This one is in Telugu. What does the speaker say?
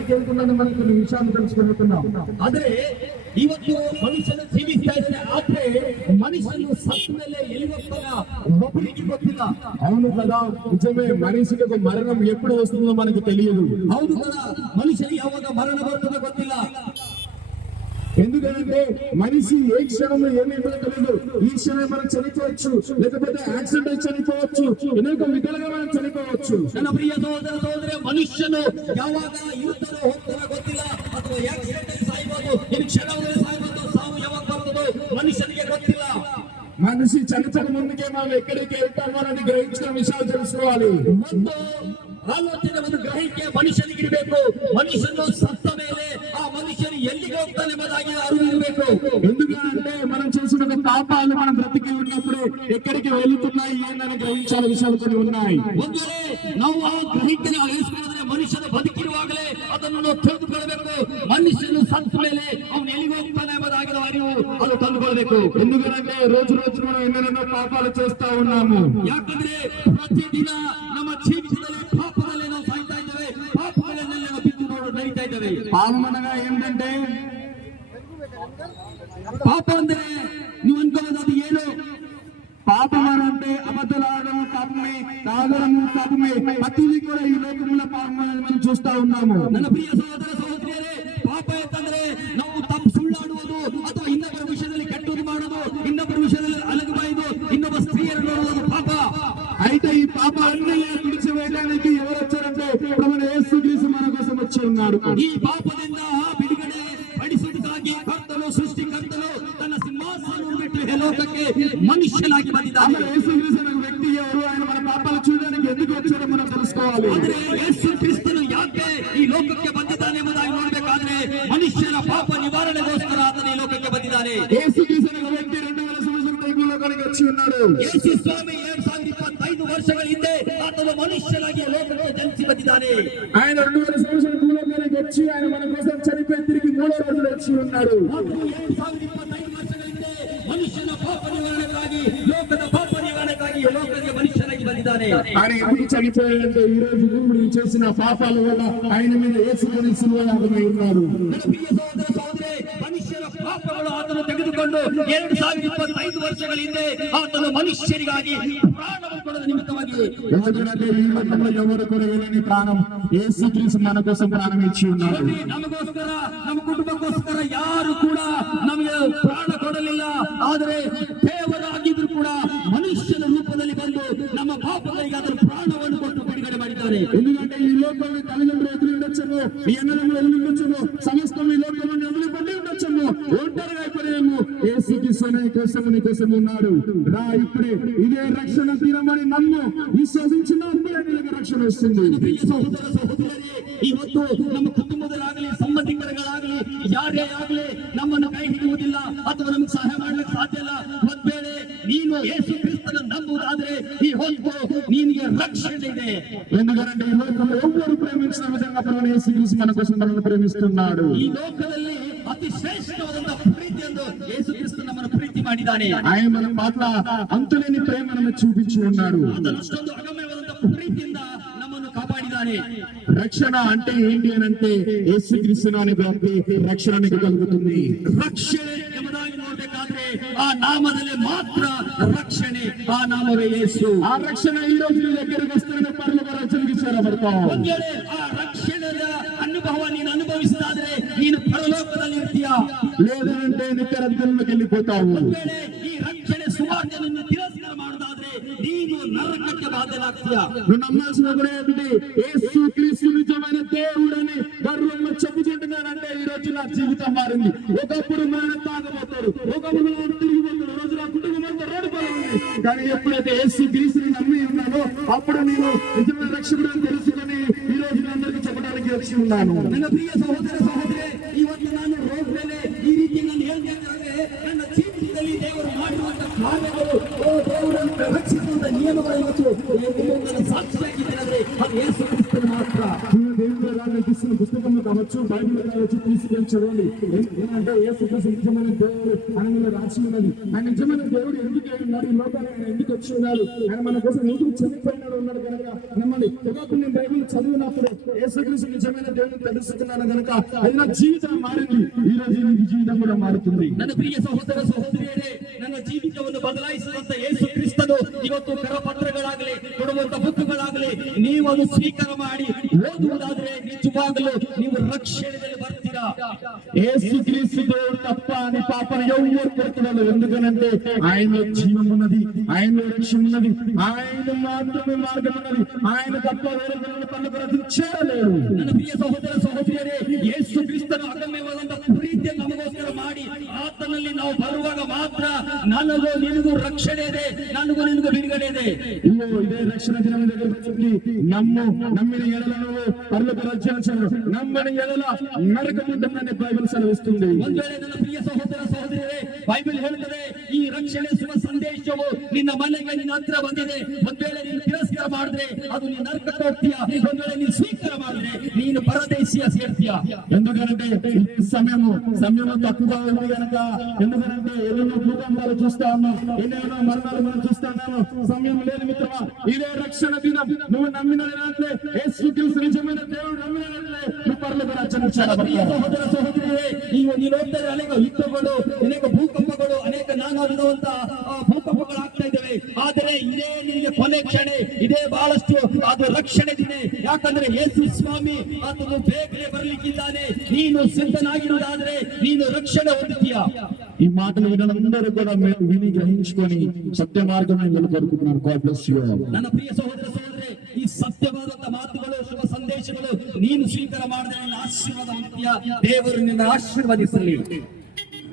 ಎಕ್ಕಡಿಗೆ వెళ్తుందని మనం కొన్ని విషయాలు తెలుసుకుంటున్నాం ಆದ್ರೆ ಇವತ್ತು ಮನುಷ್ಯನು ಜೀವಿಸ್ತಾ ಇದ್ದಾನೆ ಆದ್ರೆ ಮನುಷ್ಯನು ಸತ್ತ ಮೇಲೆ ಎಲ್ಲಿ ಹೋಗ್ತಾನ ಒಬ್ಬರಿಗೆ ಗೊತ್ತಿಲ್ಲ అవును కదా నిజమే మనిషికి ఒక మరణం ఎప్పుడు వస్తుందో మనకు తెలియదు ಹೌದು కదా ಮನುಷ್ಯನಿಗೆ ಯಾವಾಗ ಮರಣ ಬರ್ತದೆ ಗೊತ್ತಿಲ್ಲ ఎందుకంటే మనిషి ఏ క్షణంలో ఏమైందో తెలియదు ఈ క్షణం మనం చనిపోవచ్చు లేకపోతే యాక్సిడెంట్ అయి చనిపోవచ్చు అనేక విధాలుగా మనం చనిపోవచ్చు ನನ್ನ ಪ್ರಿಯ ಸಹೋದರ ಸಹೋದರಿ ಮನುಷ್ಯನು ಯಾವಾಗ ಇರ್ತಾರೋ ಹೋಗ್ತಾರೋ ಗೊತ್ತಿಲ್ಲ ಅಥವಾ ಆಕ್ಸಿಡೆಂಟ್ ಅಲ್ಲಿ ಸಾಯ್ಬೋದು ಇನ್ನು ಕ್ಷಣದಲ್ಲಿ ಸಾಯ್ಬೋದು ಸಾವು ಯಾವಾಗ ಬರ್ತದೋ ಮನುಷ್ಯನಿಗೆ ಗೊತ್ತಿಲ್ಲ మనిషి చనిపోక ముందుకే మనం ఎక్కడికి వెళ్తామో అని గ్రహించిన విషయాలు తెలుసుకోవాలి ಮತ್ತು ಆಲೋಚನೆ ಒಂದು ಗ್ರಹಿಕೆ ಮನುಷ್ಯನಿಗೆ ಇರಬೇಕು ಮನುಷ್ಯನು ಸತ್ತ ಮೇಲೆ ಆ ಮನುಷ್ಯನು ಎಲ್ಲಿಗೆ ಹೋಗ್ತಾನೆ ಎಂಬುದಾಗಿ ಅರಿವು ಇರಬೇಕು ఎందుకంటే మనం చేసిన ఒక పాపాలు మనం బ్రతికి ఉన్నప్పుడు ఎక్కడికి వెళుతున్నాయి ఏందని గ్రహించాల విషయాలు కొన్ని ఉన్నాయి ಒಂದು ವೇಳೆ ನಾವು ಆ ಗ್ರಹಿಕೆನ ಅಳಿಸಿಕೊಂಡ್ರೆ ಮನುಷ್ಯನು ಬದುಕಿರುವಾಗಲೇ ಅದನ್ನು ನಾವು ತಿಳಿದುಕೊಳ್ಬೇಕು ಮನುಷ್ಯನು ಸತ್ತ ಮೇಲೆ ಅವನು ಎಲ್ಲಿಗೆ ಹೋಗ್ತಾನೆ ಎಂಬುದಾಗಿರೋ ಅರಿವು ಅದು ತಂದುಕೊಳ್ಬೇಕು ఎందుకంటే రోజు రోజు మనం ఎన్నెన్నో పాపాలు చేస్తా ఉన్నాము ಯಾಕಂದ್ರೆ ಪ್ರತಿದಿನ ನಮ್ಮ ಜೀವಿತದಲ್ಲಿ ನೋಡು ನಡೀತಾ ಇದ್ದೇವೆ పాపం అనగా ఏంటంటే ಪಾಪ ಅಂದ್ರೆ ನೀವು ಅನ್ಕೊಳ್ಳೋದು ಅದು ಏನು పాపం అని అంటే అబద్ధాలు ఆడడం పాపమే తాగడం పాపమే ప్రతిదీ కూడా ఈ లోకంలో పాపం అనేది మనం చూస్తా ఉన్నాము ನನ್ನ ಪ್ರಿಯ ಸಹೋದರ ಸಹೋದರಿಯರೇ ಪಾಪ ಅಂತಂದ್ರೆ ನಾವು ತಪ್ಪು ಸುಳ್ಳಾಡುವುದು ಅಥವಾ ಇನ್ನೊಬ್ಬರ ವಿಷಯದಲ್ಲಿ ಕೆಟ್ಟದ್ದು ಮಾಡೋದು ಇನ್ನೊಬ್ಬರ ವಿಷಯದಲ್ಲಿ ಅಲಗು ಬಾಯುದು ಇನ್ನೊಬ್ಬ ಸ್ತ್ರೀಯರು ನೋಡುವುದು ಪಾಪ అయితే ఈ పాప అన్ని విడిచివేయడానికి ఎవరు వచ్చారంటే ఉన్నాడు ఈ పాపದಿಂದ ಬಿಡುಗಡೆ ಪಡಿಸುವುದಕ್ಕಾಗಿ ಕರ್ತನು ಸೃಷ್ಟಿಕರ್ತನು ತನ್ನ సింహాసనం ಬಿಟ್ಟು లోకಕ್ಕೆ మనుష్యులాగి ಬಂದಿದ್ದಾನೆ వ్యక్తి ఎవరు ఆయన మన పాపాలు చూడడానికి ఎందుకు వచ్చారో మనం తెలుసుకోవాలి ಆದರೆ ಯೇಸು ಕ್ರಿಸ್ತನು ಯಾಕೆ ಈ ಲೋಕಕ್ಕೆ ಬಂದಿದ್ದಾನೆ ಎಂಬುದಾಗಿ ನೋಡಬೇಕಾದ್ರೆ ಮನುಷ್ಯನ ಪಾಪ ನಿವಾರಣೆಗೋಸ್ಕರ ಆತನ ಈ ಲೋಕಕ್ಕೆ ಬಂದಿದ್ದಾನೆ ಯೇಸು ಕ್ರಿಸ್ತನ ವ್ಯಕ್ತಿ 2000 ಸಂವತ್ಸರದ ಈ ಲೋಕಾనికి వచ్చి ఉన్నాడు ಯೇಸು ಸ್ವಾಮಿ 2020 ಐದು ವರ್ಷಗಳ ಹಿಂದೆ ಆತನ ಮನುಷ್ಯನಾಗಿ ಲೋಕಕ್ಕೆ ಜನಿಸಿ ಬಂದಿದ್ದಾನೆ ಆಯ್ನ రెండు వేల సంవత్సరాల భూలోకానికి వచ్చి ఆయన మన కోసం చనిపోయి తిరిగి మూడో రోజులు వచ్చి ఉన్నాడు. ಮನುಷ್ಯನ ಪಾಪ ನಿವಾರಣೆಗಾಗಿ ಲೋಕದ ಪಾಪ ನಿವಾರಣೆಗಾಗಿ ಲೋಕಕ್ಕೆ ಮನುಷ್ಯನಾಗಿ ಬಂದಿದ್ದಾನೆ ఆయన ఎందుకు చనిపోయాడంటే ఈ రోజు భూముడు చేసిన పాపాల వల్ల ఆయన మీద ఏసుకొని సిలువ ఉన్నారు ನನ್ನ ಪ್ರಿಯ ಪಾಪಗಳು ಆತನು ತೆಗೆದುಕೊಂಡು ಎರಡು ಸಾವಿರದ ಇಪ್ಪತ್ತೈದು ವರ್ಷಗಳ ಹಿಂದೆ ಆತನು ಮನುಷ್ಯರಿಗಾಗಿ ಪ್ರಾಣವನ್ನು ಕೊಡದ ನಿಮಿತ್ತವಾಗಿ ఎందుకంటే ఈ లోకంలో ఎవరు కూడా వెళ్ళని ప్రాణం యేసు క్రీస్తు మన కోసం ప్రాణం ఇచ్చి ఉన్నాడు ನೋಡಿ, ನಮಗೋಸ್ಕರ ನಮ್ಮ ಕುಟುಂಬಕ್ಕೋಸ್ಕರ ಯಾರು ಕೂಡ ನಮಗೆ ಪ್ರಾಣ ಕೊಡಲಿಲ್ಲ ಆದರೆ ದೇವರಾಗಿದ್ರು ಕೂಡ ಮನುಷ್ಯನ ರೂಪದಲ್ಲಿ ಬಂದು ನಮ್ಮ ಪಾಪಗಳಿಗೆ ಅದರ ಪ್ರಾಣವನ್ನು ಕೊಟ್ಟು ಬಿಡುಗಡೆ ಮಾಡಿದ್ದಾರೆ ఎందుకంటే ఈ లోకంలో తల్లిదండ్రులు ఎదురు ఉండొచ్చేమో ఈ అన్నదమ్ములు ఎదురు ఉండొచ్చేమో సమస్తం యేసు క్రీస్తు నీ కోసం నీ కోసం ఉన్నాడు రా ఇప్పుడే ఇదే రక్షణ తీరమని నమ్ము విశ్వసించిన అప్పుడే నీకు రక్షణ వస్తుంది ಪ್ರಿಯ ಸಹೋದರ ಸಹೋದರರೇ ಇವತ್ತು ನಮ್ಮ ಕುಟುಂಬದಲ್ಲಾಗಲಿ ಸಂಬಂಧಿಕರುಗಳಾಗಲಿ ಯಾರೇ ಆಗಲಿ ನಮ್ಮನ್ನು ಕೈ ಹಿಡಿಯುವುದಿಲ್ಲ ಅಥವಾ ನಮಗೆ ಸಹಾಯ ಮಾಡ್ಲಿಕ್ಕೆ ಸಾಧ್ಯ ಇಲ್ಲ ಒಂದ್ ವೇಳೆ ನೀನು ಯೇಸು ಕ್ರಿಸ್ತನ ನಂಬುವುದಾದ್ರೆ ಈ ಹೊತ್ತು ನಿನಗೆ ರಕ್ಷಣೆ ಇದೆ ఎందుకంటే ఈ లోకంలో ఎవ్వరు ప్రేమించిన విధంగా ప్రభువైన యేసు క్రీస్తు మన కోసం మనల్ని ప్రేమిస్తున్నాడు ಈ ಲೋಕದಲ್ಲಿ ಅತಿ ಶ್ರೇಷ್ಠವಾದಂತಹ ಪ್ರೀತಿಯನ್ನು ಯೇಸು ఆయన మన పట్ల అంతులేని ప్రేమను చూపించి ఉన్నాడు ಆತನು ಅಷ್ಟೊಂದು ಅಗಮ್ಯವಾದಂತಹ ಪ್ರೀತಿಯಿಂದ ನಮ್ಮನ್ನು ಕಾಪಾಡಿದ್ದಾನೆ రక్షణ అంటే ఏంటి అని అంటే యేసు క్రీస్తు అనే వ్యక్తి రక్షణ నీకు కలుగుతుంది ರಕ್ಷಣೆ ಎಂಬುದಾಗಿ ನೋಡ್ಬೇಕಾದ್ರೆ ಆ ನಾಮದಲ್ಲಿ ಮಾತ್ರ ರಕ್ಷಣೆ ಆ ನಾಮವೇ ಯೇಸು ఆ రక్షణ ఈ రోజు నీ దగ్గరికి వస్తున్న పనులు రక్షణకి చేరబడతాం ಒಂದ್ ವೇಳೆ ಆ ರಕ್ಷಣೆಯ లేదంటే నిత్య రక్తంలోకి వెళ్ళిపోతావు ಒಂದ್ ವೇಳೆ ಈ ರಕ್ಷಣೆ ಸುವಾರ್ತೆಯನ್ನು ತಿರಸ್ಕಾರ ಮಾಡುದಾದ್ರೆ ನೀನು ನರಕಕ್ಕೆ ಬಾಧ್ಯನಾಗ್ತೀಯ నువ్వు నమ్మాల్సిన ఒకటే ఒకటి యేసు క్రీస్తు నిజమైన దేవుడని గర్వంగా చెప్పుకుంటున్నానంటే ఈ రోజు నా జీవితం మారింది ఒకప్పుడు మనం తాగబోతారు ఒకప్పుడు మనం తిరిగిపోతారు రోజు నా కుటుంబం అంతా రోడ్డు పని ఉంది కానీ ఎప్పుడైతే యేసు క్రీస్తుని నమ్మి ఉన్నానో అప్పుడు నేను నిజమైన రక్షకుడు అని తెలుసుకొని ఈ రోజు నేను అందరికీ చెప్పడానికి వచ్చి ఉన్నాను ನನ್ನ ಪ್ರಿಯ ಸಹೋದರ ಸಹೋದರಿ ರೀತಿ ನನ್ನ ಜೀವಿತದಲ್ಲಿ ದೇವರು ಮಾಡುವಂತ ಕಾರ್ಯಗಳು ಓ ದೇವರನ್ನು ರಕ್ಷಿಸುವಂತ ನಿಯಮಗಳು ಇವತ್ತು. ಮುಂದೆ దేవుడు రాళ్ళకి క్రీస్తుని పుస్తకం కావచ్చు బైబిల్ కావచ్చు తీసుకొని చదవండి ఏంటంటే ఏ సుఖ నిజమైన దేవుడు ఆయన మీద రాసి ఉన్నది ఆయన నిజమైన దేవుడు ఎందుకు అయి ఉన్నాడు ఈ లోకానికి ఆయన ఎందుకు వచ్చి ఉన్నాడు ఆయన మన కోసం ఎందుకు చనిపోయినాడు ఉన్నాడు కనుక నమ్మని ఒకప్పుడు నేను బైబిల్ చదివినప్పుడు యేసుక్రీస్తు నిజమైన దేవుని తెలుసుకున్నాను కనుక అది నా జీవితం మారింది ఈ రోజు నీ జీవితం కూడా మారుతుంది ನನ್ನ ಪ್ರಿಯ ಸಹೋದರ ಸಹೋದರಿಯರೇ ನನ್ನ ಜೀವಿತವನ್ನು ಬದಲಾಯಿಸುವಂತ ಯೇಸು ಕ್ರಿಸ್ತನು ಇವತ್ತು ಕರಪತ್ರಗಳಾಗಲಿ ಕೊಡುವಂತ ಬುಕ್ಗಳಾಗಲಿ ನೀವು ಅದು ಸ್ವೀಕಾರ ಮಾಡಿ ಓದುವುದಾದ್ರೆ ನಿಜವಾಗಲೂ ನೀವು ರಕ್ಷಣೆಯಲ್ಲಿ ಬರ್ತೀರಾ యేసుక్రీస్తు దేవుడు తప్ప అని పాపను ఎవరు కొడుతున్నాడు ఎందుకనంటే ఆయనలో జీవం ఉన్నది ఆయనలో రక్షణ ఉన్నది ఆయన మాత్రమే మార్గం ఉన్నది ఆయన తప్ప వేరే దేవుని పనులకు రచన చేయలేడు ನನ್ನ ಪ್ರಿಯ ಸಹೋದರ ಸಹೋದರಿಯರೇ ಯೇಸು ಕ್ರಿಸ್ತನು ಅಗಮ್ಯವಾದಂತ ಪ್ರೀತಿಯನ್ನು ನಮಗೋಸ್ಕರ ಮಾಡಿ ಆತನಲ್ಲಿ ನಾವು ಬರುವಾಗ ಮಾತ್ರ ನನಗೂ ನಿನಗೂ ರಕ್ಷಣೆ ಇದೆ ನನಗೂ ನಿನಗೂ ಬಿಡುಗಡೆ ಇದೆ ఇదిగో ఇదే రక్షణ దినం దగ్గర వచ్చింది నమ్ము నమ్మిన ఎడల నువ్వు పర్లకు రక్షణ నమ్మని ఎడల నరకం ఉంటుందని బైబిల్ సెలవిస్తుంది ಒಂದ್ ವೇಳೆ ನನ್ನ ಪ್ರಿಯ ಸಹೋದರ ಸಹೋದರಿಯರೇ ಬೈಬಲ್ ಹೇಳುತ್ತದೆ ಈ ರಕ್ಷಣೆ ಶುಭ ಸಂದೇಶವು ನಿನ್ನ ಮನೆಗೆ ನಿನ್ನ ಹತ್ರ ಬಂದಿದೆ ಒಂದ್ ವೇಳೆ ನೀನು ತಿರಸ್ಕಾರ ಮಾಡಿದ್ರೆ ಅದು ನೀನು ನರಕಕ್ಕೆ ಹೋಗ್ತೀಯ ಒಂದ್ ವೇಳೆ ನೀನು ಸ್ವೀಕಾರ ಮಾಡಿದ್ರೆ ನೀನು ఎందుకంటే సమయము సమయము తక్కువగా ఉంది కనుక ఎందుకంటే ఎన్నెన్నో భూకంపాలు చూస్తా ఉన్నాం ఎన్నెన్నో మరణాలు మనం చూస్తా ఉన్నాము. సమయం లేదు మిత్రమా ఇదే రక్షణ దినం. నువ్వు నమ్మిన నిజమైన దేవుడు నమ్మిన నువ్వు సహోదరి ఈ లోపల అనేక యుద్ధ అనేక భూకంపగడు అనేక నానాలుగా అంత ಭೂಕಂಪಗಳು ಅನೇಕ ನಾನಾ ವಿಧವಂತ ಆ, ಭೂಕಂಪಗಳು ಆಗ್ತಾ ಇದ್ದಾವೆ ಆದರೆ ಇದೇ ನಿನಗೆ ಕೊನೆ ಕ್ಷಣೆ ಇದೇ ಬಹಳಷ್ಟು ಅದು ರಕ್ಷಣೆ ದಿನ ಯಾಕಂದ್ರೆ ಯೇಸು ಸ್ವಾಮಿ ಆತನು ಬೇಗನೆ ಬರ್ಲಿಕ್ಕಿದ್ದಾನೆ ನೀನು ಸಿದ್ಧನಾಗಿರುವುದಾದ್ರೆ ನೀನು ರಕ್ಷಣೆ ಹೊಂದುತ್ತೀಯ ఈ మాటలు వినందరూ కూడా మీరు విని గ్రహించుకొని సత్య మార్గం నిలబడుకుంటున్నారు గాడ్ బ్లెస్ యు ನನ್ನ ಪ್ರಿಯ ಸಹೋದರ ಸಹೋದರಿ ಈ ಸತ್ಯವಾದಂತ ಮಾತುಗಳು ಶುಭ ಸಂದೇಶಗಳು ನೀನು ಸ್ವೀಕಾರ ಮಾಡಿದ್ರೆ ನಿನ್ನ ಆಶೀರ್ವಾದ ಹೊಂದ್ತೀಯ ದೇವರು ನಿನ್ನ ಆಶೀರ್ವದಿಸಲಿ